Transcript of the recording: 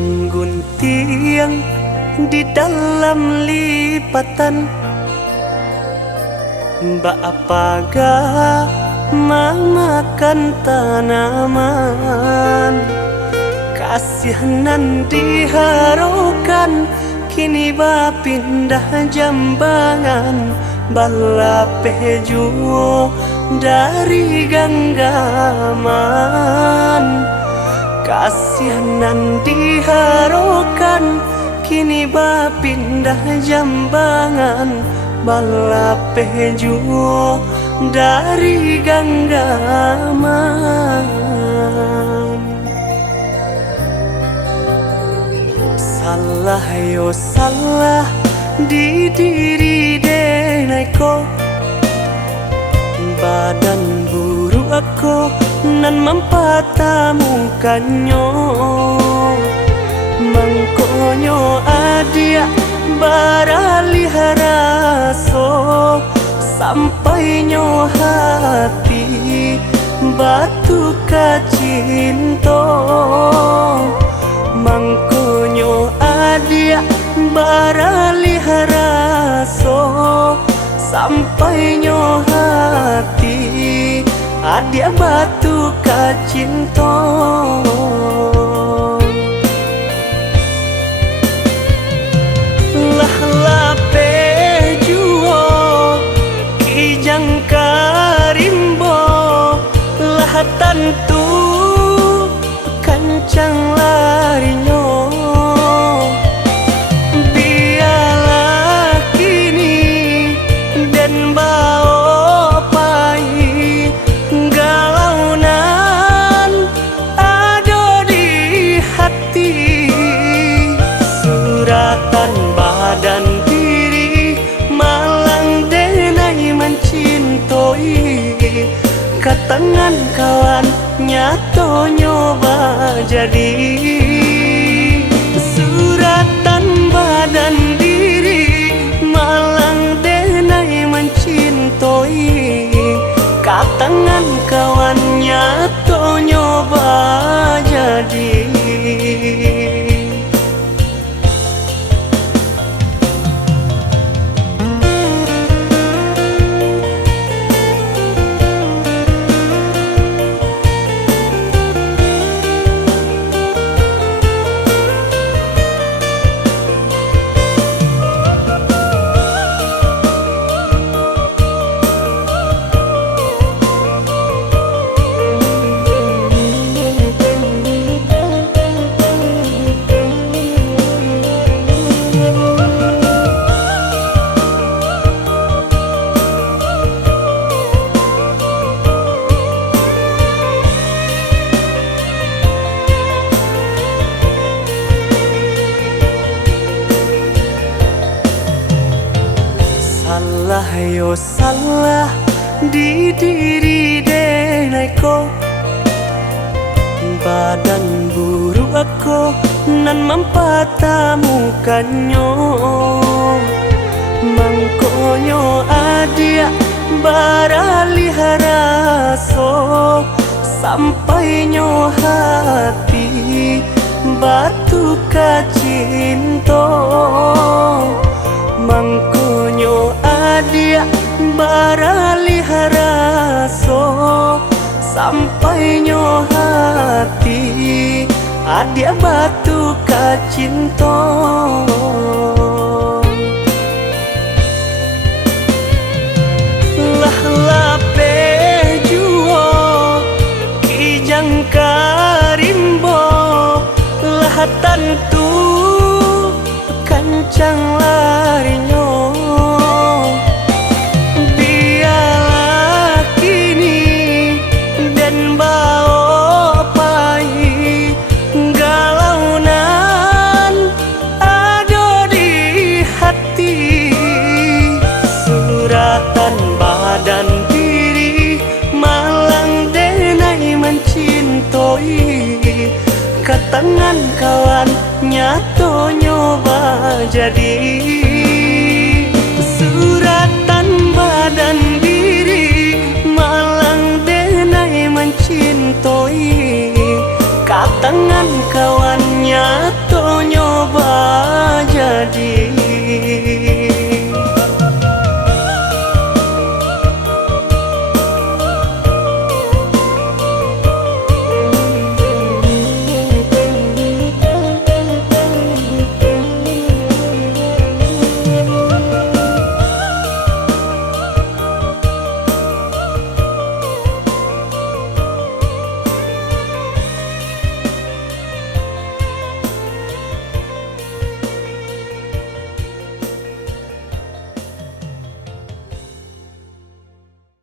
menggunting di dalam lipatan Ba'apaga memakan tanaman. Kasihanan diharukan, kini ba pindah jambangan. Balapeju dari genggaman. Kasihanan diharukan, kini ba pindah jambangan. Balapeju dari genggaman. Salah yo salah di diri denaiku, badan buruk aku nan mempatamukannya. Mangkonyo adia baraliharaso, sampainyo hati batu kacinto. Mangkonyo adia baraliharaso, sampainyo hati adia batu kacinto. Lah lape juo kijang karimbo, lah tantu kancang larinyo. Biarlah kini dan bau pai galaunan ada di hati. Suratan badan diri malang denai mencintoi, katangan kawan nyato nyoba jadi. Suratan badan diri malang denai mencintoi, katangan kawan nyato nyoba jadi. Salah yo salah di diri denaiku, badan buruk aku nan mempatamukannya. Mangkonyo adia baraliharaso, sampainyo hati batu kacinto. Mangkonyo adia baraliharaso, sampainyo hati adia batu kacinto. Lah lape juo kijang karimbo, lah tantu kancang larinyo. Biarlah kini dan bau pai galaunan ada di hati. Suratan badan diri malang denai mencintoi, katangan kawan nyato nyoba jadi. Suratan badan diri malang denai mencintoi, katangan kawan